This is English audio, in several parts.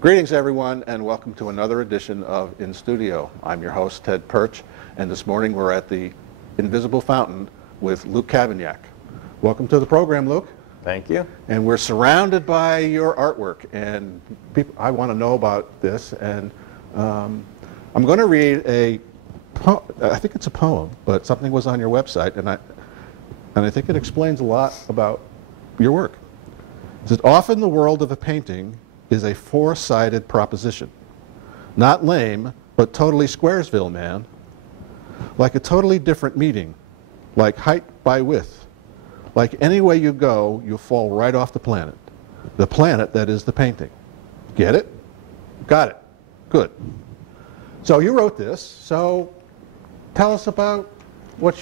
Greetings, everyone, and welcome to another edition of In Studio. I'm your host, Ted Perch, and this morning we're at the Invisible Fountain with Luke Cavagnac. Welcome to the program, Luke. Thank you. And we're surrounded by your artwork, and I want to know about this, and I'm going to read I think it's a poem, but something was on your website, and I think it explains a lot about your work. It says, often the world of a painting is a four-sided proposition. Not lame, but totally Squaresville, man. Like a totally different meeting, like height by width. Like any way you go, you fall right off the planet that is the painting. Get it? Got it. Good. So you wrote this, so tell us about what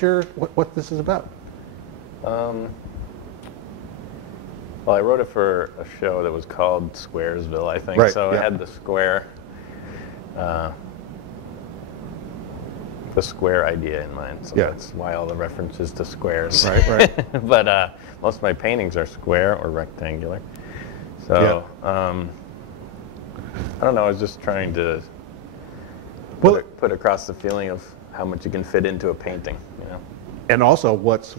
this is about. Well, I wrote it for a show that was called Squaresville, I think. Right, so yeah. I had the square idea in mind. So Yeah. that's why all the references to squares. Right. But most of my paintings are square or rectangular. So I don't know. I was just trying to put across the feeling of how much you can fit into a painting. You know. And also, what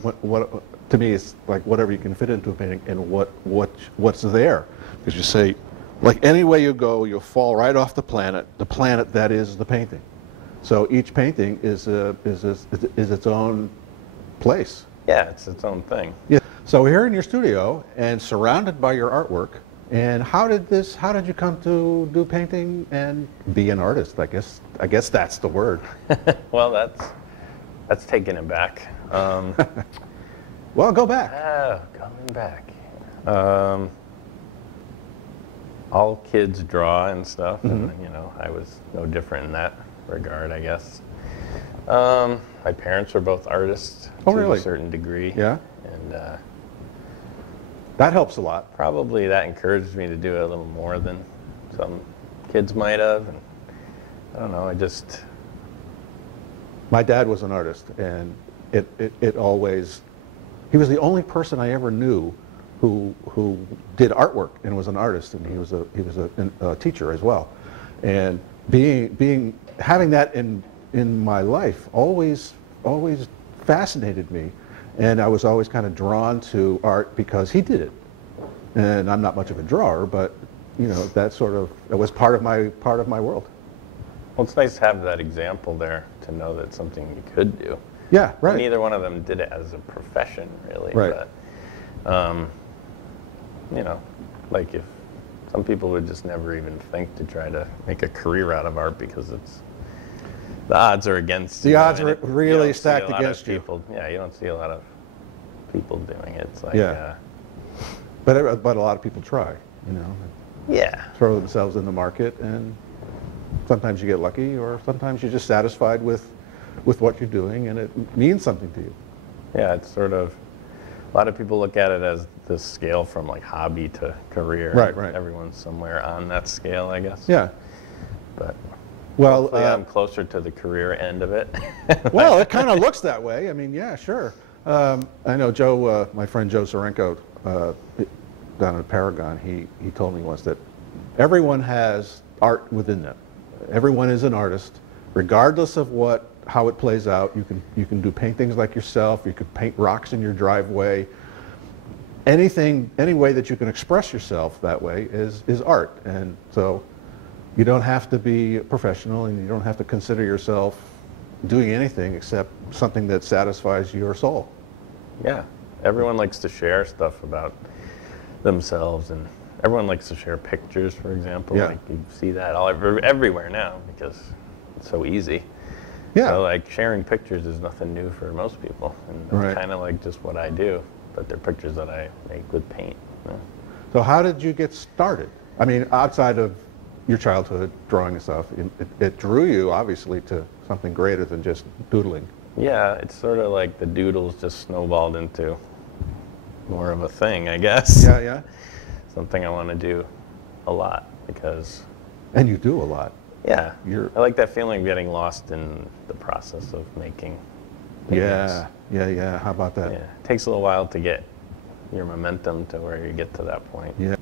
to me is like whatever you can fit into a painting, and what's there, because you say, like any way you go, you'll fall right off the planet that is the painting. So each painting is its own place. Yeah, it's its own thing. Yeah. So we're here in your studio and surrounded by your artwork. And how did you come to do painting and be an artist? I guess that's the word. Well, that's taking it back. Well, go back. Going back. All kids draw and stuff, and I was no different in that regard, I guess. My parents were both artists to really? a certain degree. Yeah. And That helps a lot. probably that encouraged me to do it a little more than some kids might have. And I don't know, My dad was an artist, and he was the only person I ever knew who did artwork and was an artist, and he was a teacher as well. And having that in my life always fascinated me, and I was always kind of drawn to art because he did it. And I'm not much of a drawer, but that was part of my world. well, it's nice to have that example there to know that something you could do. Yeah, right. Neither one of them did it as a profession, really. Right. But, like if some people would just never even think to try to make a career out of art because the odds are against you. The odds and are really stacked against you. Yeah, you don't see a lot of people doing it. It's like, Yeah. But a lot of people try, yeah. throw themselves in the market, and sometimes you get lucky, or sometimes you're just satisfied with what you're doing, and it means something to you. Yeah, it's sort of, a lot of people look at it as the scale from like hobby to career. Right. Everyone's somewhere on that scale, I guess. Yeah. But Well, hopefully I'm closer to the career end of it. well, it kind of looks that way. I mean, yeah, sure. I know Joe, my friend Joe Sorenko, down at Paragon, he told me once that everyone has art within them. Everyone is an artist, regardless of how it plays out. You can do paintings like yourself. You could paint rocks in your driveway. Any way that you can express yourself that way is art. And so you don't have to be a professional, and you don't have to consider yourself doing anything except something that satisfies your soul. Yeah, everyone likes to share stuff about themselves, and everyone likes to share pictures, for example. Yeah. Like you see that everywhere now because it's so easy. Yeah. So like sharing pictures is nothing new for most people, and Right. it's kind of like just what I do, but they're pictures that I make with paint. Yeah. So how did you get started? I mean, outside of your childhood drawing and stuff, it drew you obviously to something greater than just doodling. Yeah, it's sort of like the doodles just snowballed into more of a thing, I guess. Yeah. Something I want to do a lot because. And you do a lot. Yeah, You're. I like that feeling of getting lost in the process of making paintings. Yeah. How about that? Yeah, it takes a little while to get your momentum to where you get to that point. Yeah.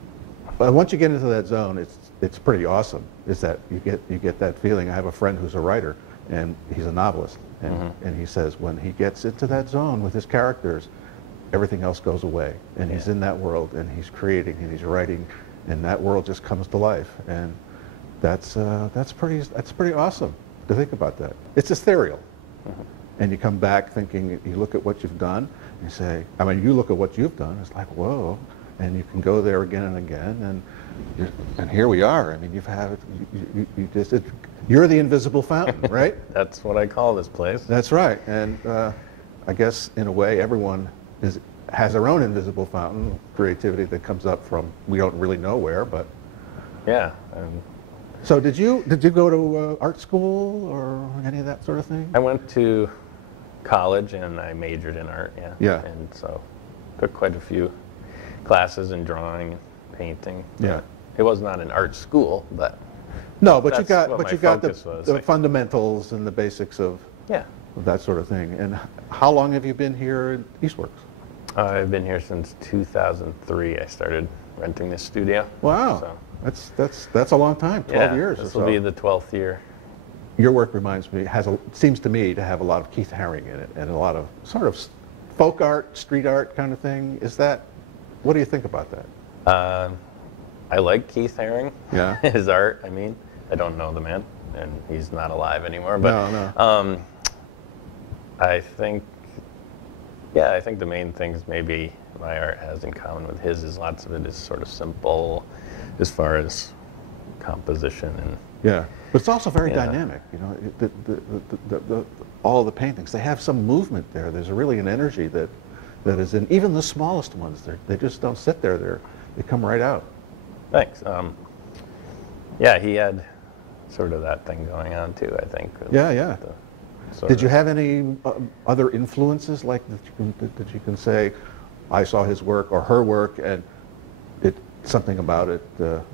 But once you get into that zone, it's pretty awesome. Is that you get that feeling? I have a friend who's a writer, and he's a novelist, and he says when he gets into that zone with his characters, everything else goes away, and he's in that world, and he's creating, and he's writing, and that world just comes to life, and that's pretty awesome to think about that. It's ethereal, and you come back thinking, you look at what you've done, and you say, I mean, you look at what you've done, it's like, whoa. And you can go there again and again, and here we are. I mean, you're the invisible fountain, right? That's what I call this place. That's right. And I guess in a way, everyone has their own invisible fountain, creativity that comes up from we don't really know where, but yeah. So did you go to art school or any of that sort of thing? I went to college and I majored in art. Yeah. Yeah. And so took quite a few classes in drawing and painting. Yeah. It was not an art school, but no, but you that's got what my the focus was. fundamentals and the basics of that sort of thing. And how long have you been here at Eastworks? I've been here since 2003. I started renting this studio. Wow, so that's a long time. 12 years. This will be the 12th year. Your work reminds me seems to me to have a lot of Keith Haring in it, and a lot of sort of folk art, street art kind of thing. What do you think about that? I like Keith Haring. Yeah. His art. I mean, I don't know the man, and he's not alive anymore. But no. I think the main things maybe my art has in common with his is lots of it is sort of simple, as far as composition and. Yeah, but it's also very dynamic. You know, all the paintings, they have some movement there. There's really an energy that is in even the smallest ones. They just don't sit there. They come right out. Thanks. Yeah, he had sort of that thing going on too, I think. Yeah. Did you have any other influences like that you can say, I saw his work or her work and something about it,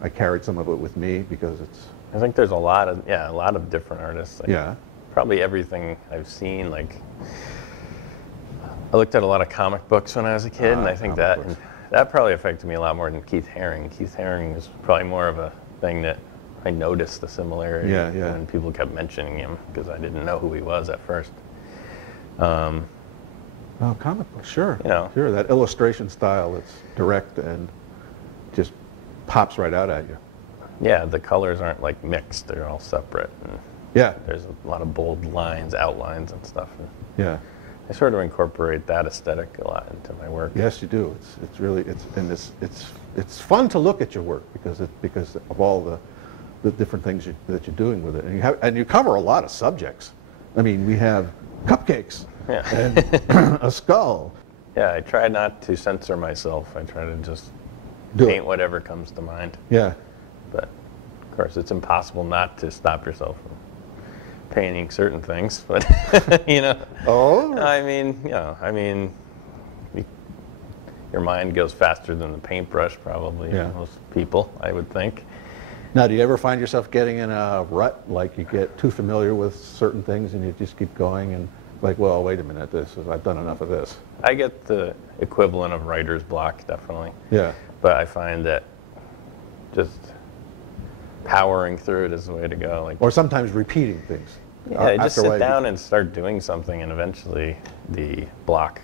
I carried some of it with me because it's... I think there's a lot of different artists. Like, probably everything I've seen, like, I looked at a lot of comic books when I was a kid, and I think that probably affected me a lot more than Keith Haring. Keith Haring is probably more of a thing that I noticed the similarity. And people kept mentioning him because I didn't know who he was at first. Comic book, sure. Sure, that illustration style, it's direct and just pops right out at you. Yeah, the colors aren't like mixed, they're all separate. And there's a lot of bold lines, outlines and stuff. Yeah. I sort of incorporate that aesthetic a lot into my work. Yes, you do. It's fun to look at your work because of all the different things that you're doing with it, and you cover a lot of subjects. I mean, we have cupcakes and a skull. Yeah, I try not to censor myself. I try to just paint whatever comes to mind. Yeah. But of course, it's impossible not to stop yourself from painting certain things, but you know. Oh. I mean, your mind goes faster than the paintbrush, probably. Most people, I would think. Now, do you ever find yourself getting in a rut, like you get too familiar with certain things and you just keep going and like, well, wait a minute, I've done enough of this? I get the equivalent of writer's block, definitely. Yeah. But I find that just powering through it is the way to go. Like, or sometimes repeating things. Yeah, just sit down and start doing something, and eventually the block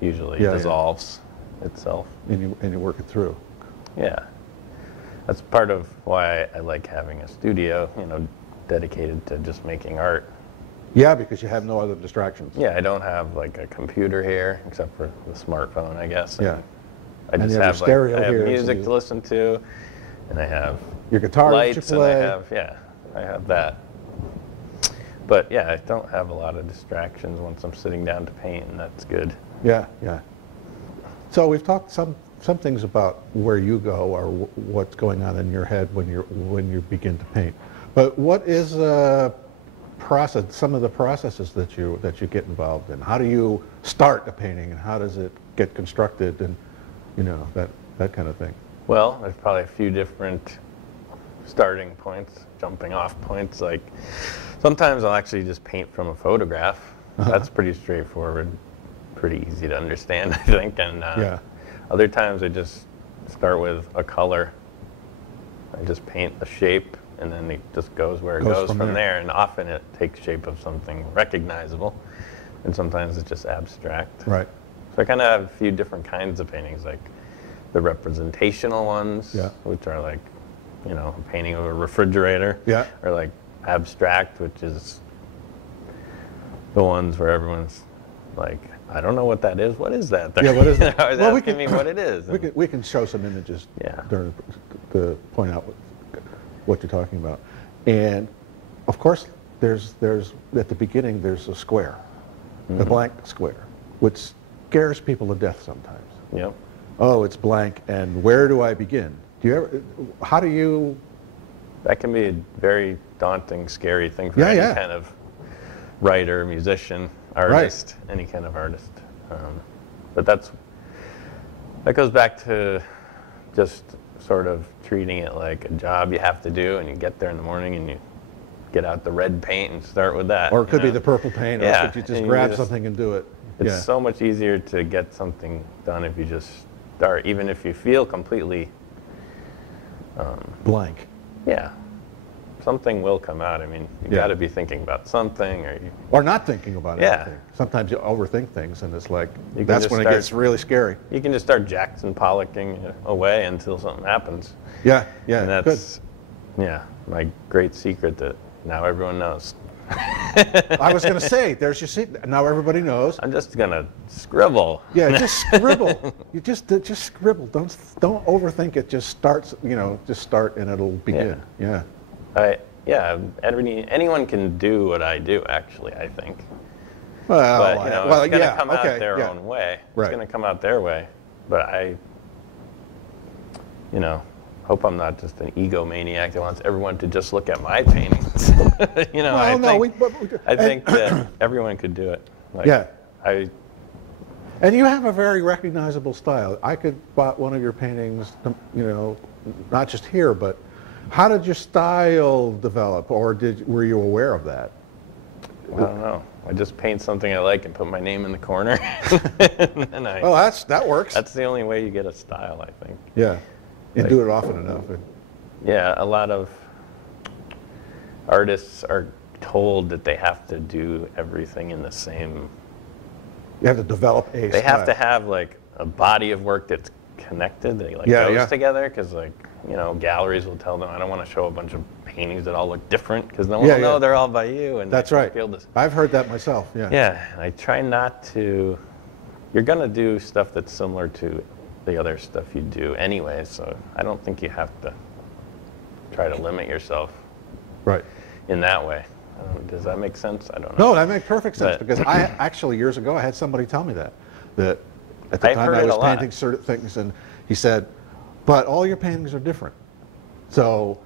usually dissolves itself. And you work it through. Yeah. That's part of why I like having a studio, dedicated to just making art. Yeah, because you have no other distractions. Yeah, I don't have like a computer here, except for the smartphone, I guess. Yeah. I just have stereo I have here, music to listen to, and I have your guitar lights, and I have that. But yeah, I don't have a lot of distractions once I'm sitting down to paint, and that's good. Yeah. So we've talked some things about where you go or what's going on in your head when you begin to paint. But what is some of the processes that you get involved in? How do you start a painting, and how does it get constructed, and that kind of thing? Well, there's probably a few different starting points, jumping off points. Like sometimes I'll actually just paint from a photograph. That's pretty straightforward, pretty easy to understand, I think. And other times I just start with a color I just paint a shape, and then it just goes where it Goes goes from from there. there. And often it takes shape of something recognizable, and sometimes it's just abstract. Right. So I kind of have a few different kinds of paintings, like the representational ones, Yeah. which are like, you know, a painting of a refrigerator, Yeah. or like abstract, which is the ones where everyone's like, I don't know what that is. What is that? Yeah, what is that? Well, Well, we asking can- me what it is. We can show some images Yeah. during to point out what you're talking about. And of course, there's at the beginning there's a square, a blank square, which scares people to death sometimes. Yep. Oh, it's blank, and where do I begin? Do you ever? How do you? That can be a very daunting, scary thing for Yeah, any yeah. kind of writer, musician, artist, any kind of artist. But that goes back to just sort of treating it like a job you have to do, and you get there in the morning and you get out the red paint and start with that. Or it could you be know? the purple paint, or Yeah, could you just and you grab just- something and do it? It's Yeah. so much easier to get something done if you just start, even if you feel completely, Blank. yeah, something will come out. I mean, you Yeah. got to be thinking about something, or you, Or not thinking about Yeah. anything. Sometimes you overthink things, and it's like, You can that's just when it start- gets really scary. you can just start Jackson Pollocking away until something happens. Yeah, yeah, And that's, yeah, my great secret that now everyone knows. good. I was going to say, there's your secret. Now everybody knows. I'm just gonna scribble. Yeah, just scribble. You just scribble. Don't overthink it. Just starts. Just start, and it'll begin. Yeah. Anyone can do what I do. Actually, I think. Well, But it's gonna yeah, come okay, out their yeah. own way. Right. It's gonna come out their way. But I, hope I'm not just an egomaniac that wants everyone to just look at my paintings. Well, I no, think, I think that everyone could do it. Like, Yeah. I And you have a very recognizable style. I could bought one of your paintings, not just here, but how did your style develop, or were you aware of that? don't know. I just paint something I like and put my name in the corner. And Oh, that works. that's the only way you get a style, I think. Yeah, you Like- do it often enough. Yeah, a lot of artists are told that they have to do everything in the same. You have to develop a They style. have to have like a body of work that's connected, that Yeah, goes yeah. together. Because galleries will tell them, I don't want to show a bunch of paintings that all look different, because no one Yeah, will know yeah. they're all by you. And That's they right. feel this. I've heard that myself. Yeah. Yeah, and I try not to. You're gonna do stuff that's similar to the other stuff you do anyway, so I don't think you have to try to limit yourself Right. in that way. Does that make sense? I don't know. No, that makes perfect sense, But- because I actually years ago I had somebody tell me that at the I've time heard I it was a lot. painting certain things, and he said, but all your paintings are different. So,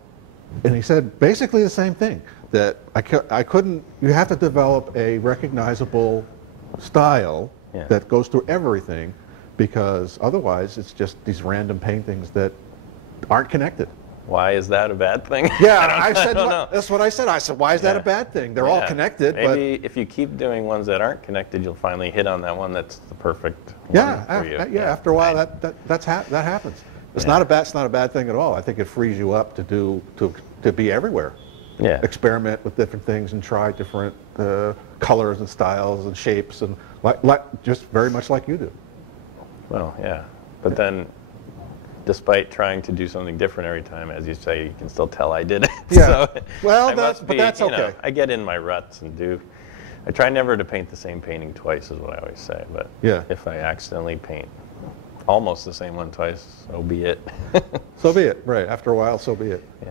and he said basically the same thing, that I couldn't. You have to develop a recognizable style Yeah. that goes through everything, because otherwise it's just these random paintings that aren't connected. Why is that a bad thing? Yeah, I said don't know. that's what I said. I said, why is that a Yeah. bad thing? They're all Yeah. connected, Maybe if you keep doing ones that aren't connected, you'll finally hit on that one that's the perfect Yeah, one for you. after a while that happens. It's Yeah. not a bad thing at all. I think it frees you up to be everywhere. Yeah. Experiment with different things and try different colors and styles and shapes, and like just very much like you do. Well, yeah. But then, despite trying to do something different every time, as you say, you can still tell I did it. Yeah. So Well, I must but that's okay. I get in my ruts and do. I try never to paint the same painting twice, is what I always say. But Yeah. if I accidentally paint almost the same one twice, so be it. So be it. Right. After a while, so be it. Yeah.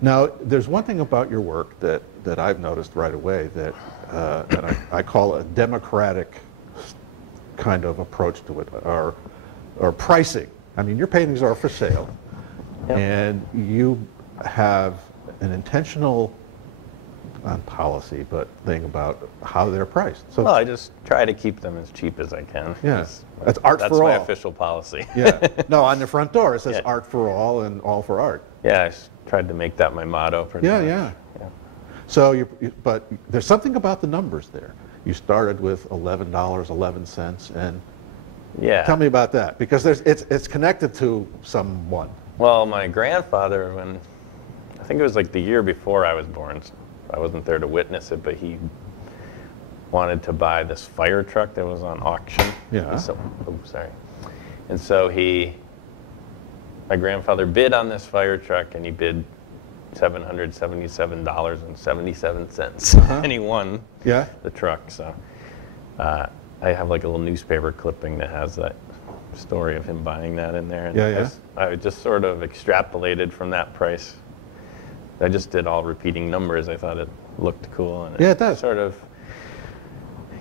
Now, there's one thing about your work that I've noticed right away that I call a democratic kind of approach to it, or pricing. I mean, your paintings are for sale, Yep. and you have an intentional, not policy, but thing about how they're priced. So, Well, I just try to keep them as cheap as I can. Yeah. 'cause That's art That's for my all. official policy. yeah. No, on the front door it says Yeah. art for all and all for art. Yeah, tried to make that my motto. Pretty Yeah, much. yeah. So, but there's something about the numbers there. You started with $11.11, and Yeah. tell me about that, because it's connected to someone. Well, my grandfather, I think it was like the year before I was born. So I wasn't there to witness it, but he wanted to buy this fire truck that was on auction. Yeah. Sorry. And so my grandfather bid on this fire truck, and he bid $777.77, and he won the truck. So I have like a little newspaper clipping that has that story of him buying that in there. And I just sort of extrapolated from that price. I just did all repeating numbers. I thought it looked cool, and it does. Sort of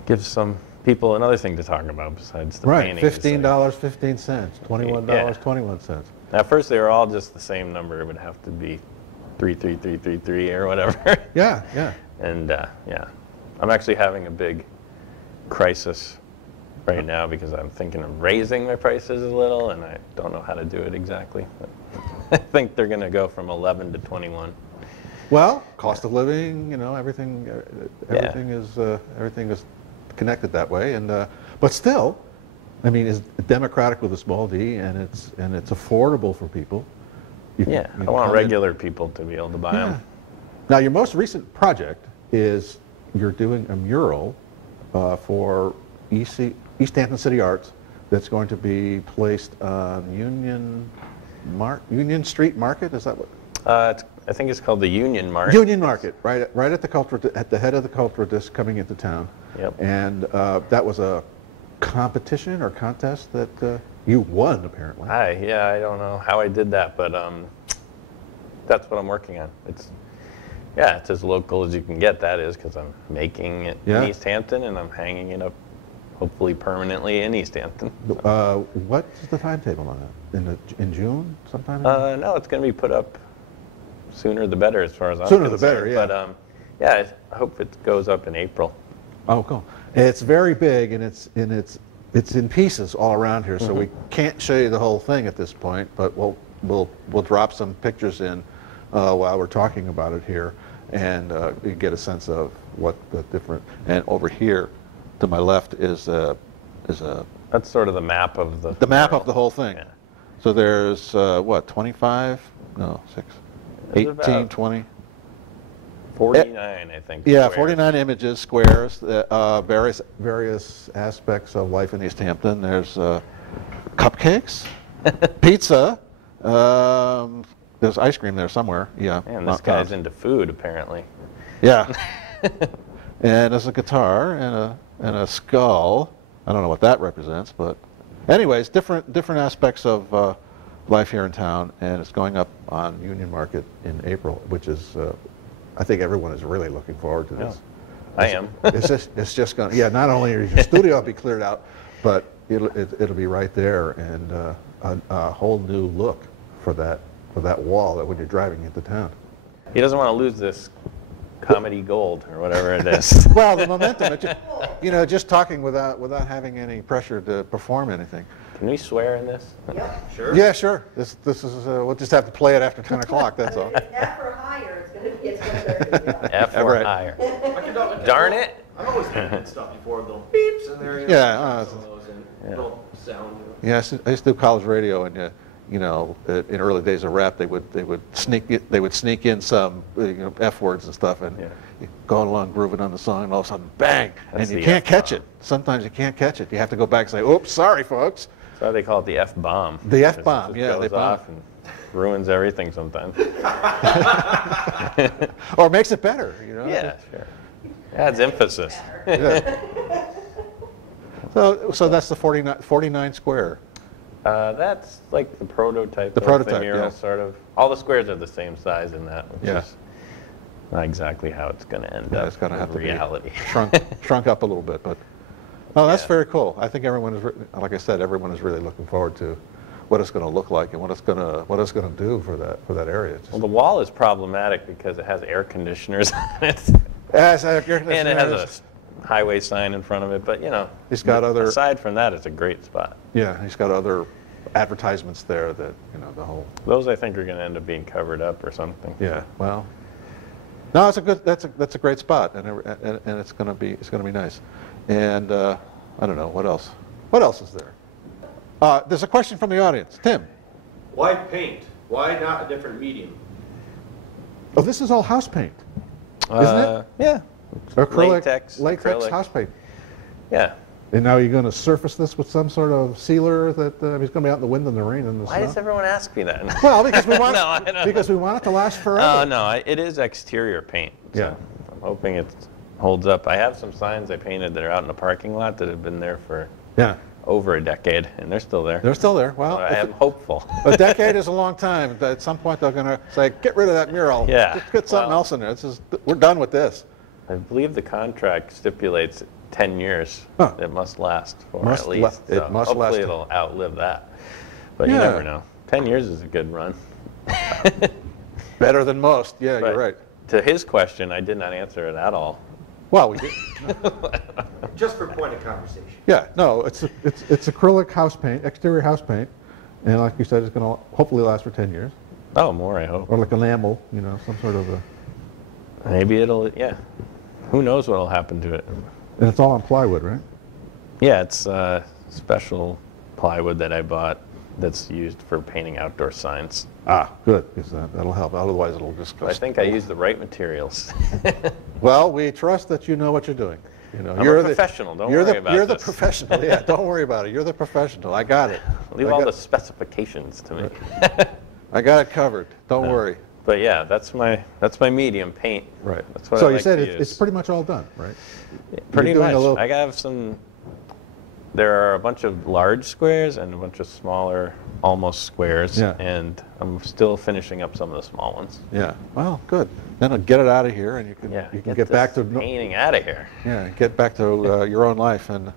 gives some people another thing to talk about besides the painting. $15.15, $21.21. At first, they were all just the same number. It would have to be 33333 or whatever. Yeah. And I'm actually having a big crisis right now because I'm thinking of raising my prices a little, and I don't know how to do it exactly. But I think they're going to go from 11 to 21. Well, cost of living, everything is connected that way, and but still, I mean, it's democratic with a small d, and it's affordable for people. I want regular people to be able to buy them. Now, your most recent project is you're doing a mural for East Hampton City Arts that's going to be placed on Union Street Market. Is that what? I think it's called the Union Market. Union Market, right at the head of the cultural district coming into town. Yep. And that was a competition or contest that you won, apparently. I don't know how I did that, but that's what I'm working on. It's as local as you can get, that is, because I'm making it in East Hampton, and I'm hanging it up, hopefully permanently in East Hampton. What's the timetable on that? In June sometime? No, it's going to be put up sooner the better, as far as I'm concerned. Sooner the better, yeah. But I hope it goes up in April. Oh, cool. It's very big, and it's in pieces all around here, so we can't show you the whole thing at this point, but we'll drop some pictures in while we're talking about it here, and you get a sense of what the different. And over here, to my left is that's sort of the map of the map of the whole thing. Yeah. So there's 25? No, 6, 18, 20. 49, I think. Yeah, squares. 49 images, squares, various aspects of life in East Hampton. There's cupcakes, pizza, there's ice cream there somewhere. Yeah. And this guy's into food, apparently. Yeah. And there's a guitar and a skull. I don't know what that represents, but anyways, different aspects of life here in town, and it's going up on Union Market in April, which is. I think everyone is really looking forward to this. I am. It's just going to, not only is your studio will be cleared out, but it'll be right there, and a whole new look for that wall that when you're driving into town. He doesn't want to lose this comedy gold or whatever it is. Well, the momentum, just talking without having any pressure to perform anything. Can we swear in this? Yep. Sure. Yeah, sure. This is we'll just have to play it after 10 o'clock. That's all. F or higher, it's going to be. F or higher. Darn it! I'm always getting stuff before the beeps in there. Little sound. Yeah, I used to do college radio, and in early days of rap, they would sneak in some F words and stuff, and going along grooving on the song, and all of a sudden, bang, and you can't catch it. Sometimes you can't catch it. You have to go back and say, "Oops, sorry, folks." That's why they call it the F-bomb. The F-bomb, yeah. It goes off and ruins everything sometimes. Or makes it better, Yeah, sure. Adds emphasis. Yeah. So that's the 49 square. That's like the prototype. The prototype, the mural, sort of. All the squares are the same size in that, which is not exactly how it's going to end up. It's going to have to reality. Be shrunk up a little bit, but that's very cool. I think everyone is, like I said, everyone is really looking forward to what it's going to look like and what it's going to do for that area. Well, the wall is problematic because it has air conditioners on it. And it has a highway sign in front of it, but he's got aside from that, it's a great spot. Yeah, he's got other advertisements there that the whole. Those I think are going to end up being covered up or something. Yeah, well, no, that's a great spot, and it's going to be nice, and I don't know what else is there. There's a question from the audience, Tim. Why paint? Why not a different medium? Oh, this is all house paint, isn't it? Yeah. Acrylic, Latex, latex acrylic. house paint. Yeah. And now you're going to surface this with some sort of sealer that it's going to be out in the wind and the rain and the Why snow? does everyone ask me that? Well, because we want No, I don't because we want it to last forever. No, it is exterior paint. So Yeah. I'm hoping it holds up. I have some signs I painted that are out in the parking lot that have been there for Yeah, over a decade, and they're still there. they're still there. Well, So I am hopeful. a decade is a long time. But at some point, they're going to say, "Get rid of that mural. Yeah, Just get something well- else in there. We're done with this." I believe the contract stipulates 10 years. Huh. It must last for Must at la- least. it So must hopefully last. it'll outlive that. But you Yeah. never know. 10 years is a good run. Better than most. Yeah, But you're right. To his question, I did not answer it at all. Well, we did. Just for point of conversation. Yeah, no, it's acrylic house paint, exterior house paint, and like you said, it's going to hopefully last for 10 years, Oh, more, I hope. or like enamel, some sort of a. Maybe it'll, yeah. Who knows what'll happen to it? And it's all on plywood, right? Yeah, it's special plywood that I bought that's used for painting outdoor signs. Ah, good, because that'll help. Otherwise, it'll just. I think I used the right materials. Well, we trust that you know what you're doing. I'm a professional. Don't worry about You're the this. professional. Yeah, don't worry about it. You're the professional. I got it. Leave all the specifications to me. I got it covered. Don't worry. But yeah, that's my medium paint. Right. That's what So I you like said to it's use. pretty much all done, right? Pretty You're doing much. a little- I have some. There are a bunch of large squares and a bunch of smaller, almost squares, Yeah. and I'm still finishing up some of the small ones. Yeah. Well, good. Then I'll get it out of here, and you can get back to painting out of here. get back to your own life. And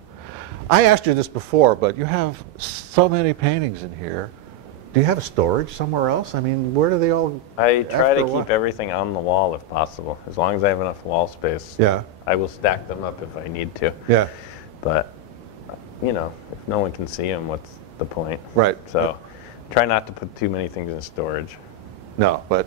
I asked you this before, but you have so many paintings in here. Do you have a storage somewhere else? I mean, where do they all? I try after to a while? keep everything on the wall if possible, as long as I have enough wall space. Yeah. I will stack them up if I need to. Yeah. But if no one can see them, what's the point? Right. So, try not to put too many things in storage. No, but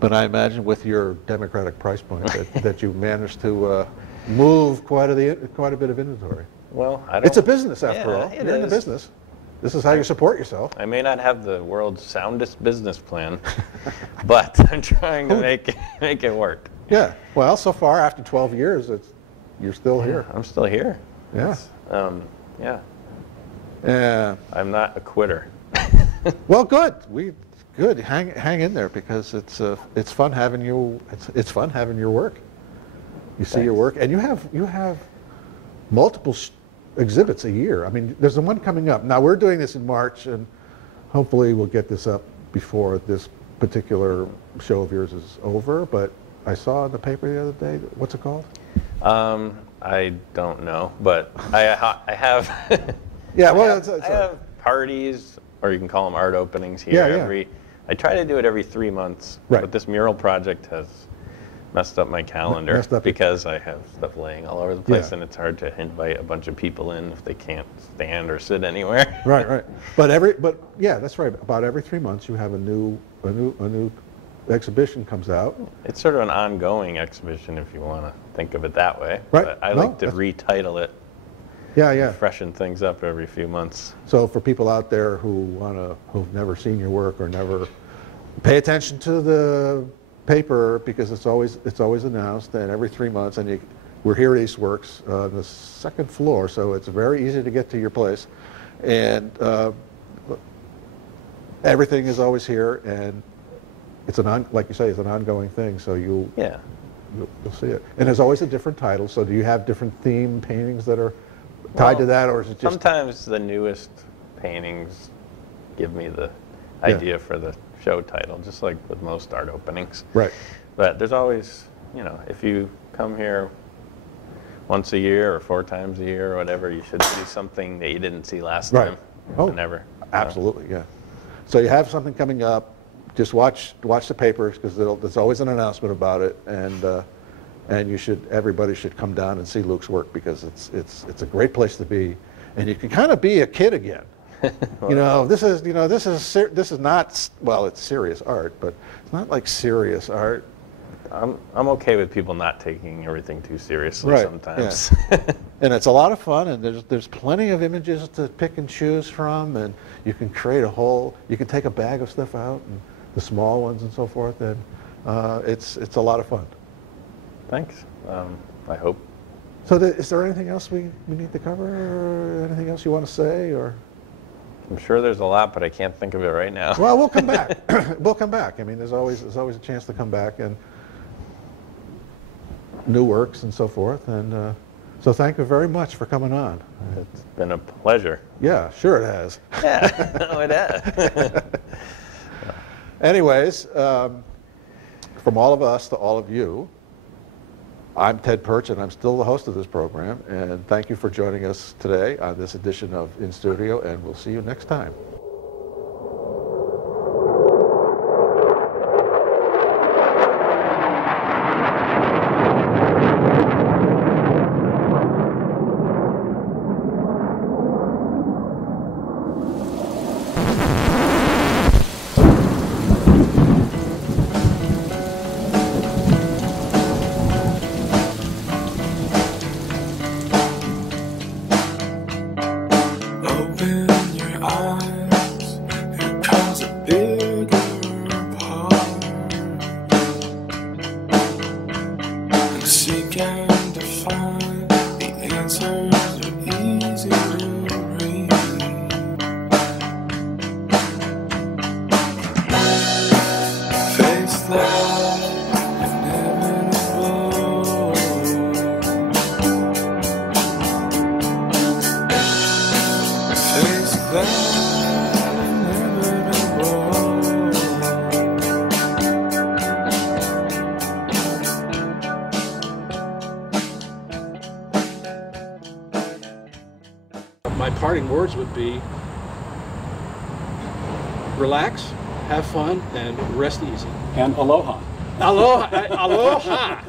I imagine with your democratic price point that you managed to move quite a bit of inventory. Well, I don't. It's a business after Yeah, all. it You're in the is. business. This is how you support yourself. I may not have the world's soundest business plan, but I'm trying to make it work. Yeah. Well, so far after 12 years, you're still here. I'm still here. Yeah. Yeah. Yeah. I'm not a quitter. Well, good. Good. Hang in there because it's fun having you. It's fun having your work. You see your work, and you have multiple exhibits a year. I mean, there's the one coming up. Now we're doing this in March, and hopefully we'll get this up before this particular show of yours is over. But I saw in the paper the other day. What's it called? I don't know, but I have. Yeah. Well, I have parties, or you can call them art openings here. Yeah. I try to do it every 3 months. Right. But this mural project has messed up my calendar Messed up your- because I have stuff laying all over the place, Yeah. and it's hard to invite a bunch of people in if they can't stand or sit anywhere. Right. But yeah, that's right. About every 3 months, you have a new exhibition comes out. It's sort of an ongoing exhibition, if you want to think of it that way. Right. But I No, like to retitle it, Yeah. freshen things up every few months. So for people out there who've never seen your work or never pay attention to the paper because it's always announced, and every 3 months, and we're here at East Works on the second floor, so it's very easy to get to your place, and everything is always here, and it's like you say, it's an ongoing thing. So you'll see it, and there's always a different title. So do you have different theme paintings that are tied to that, or is it just sometimes the newest paintings give me the idea for the show title, just like with most art openings. right? But there's always, if you come here once a year or 4 times a year or whatever, you should see something that you didn't see last Right. time. Oh, Never. Absolutely, yeah. So you have something coming up. Just watch the papers because there's always an announcement about it, and everybody should come down and see Luke's work because it's a great place to be, and you can kind of be a kid again. This is not, well, it's serious art, but it's not like serious art. I'm okay with people not taking everything too seriously Right, sometimes. yeah. And it's a lot of fun, and there's plenty of images to pick and choose from, and you can create you can take a bag of stuff out, and the small ones and so forth, and it's a lot of fun. Thanks. I hope. So is there anything else we need to cover, or anything else you want to say, or? I'm sure there's a lot, but I can't think of it right now. Well, we'll come back. We'll come back. I mean, there's always a chance to come back, and new works and so forth. And so thank you very much for coming on. It's been a pleasure. Yeah, sure it has. Yeah, no, it has. Anyways, from all of us to all of you, I'm Ted Perch, and I'm still the host of this program. And thank you for joining us today on this edition of In Studio, and we'll see you next time. Open your eyes, here comes a bigger part. And seek and define, the answers are easy to read. Face that inevitable. Face that My parting words would be relax, have fun, and rest easy. And aloha. Aloha! Aloha!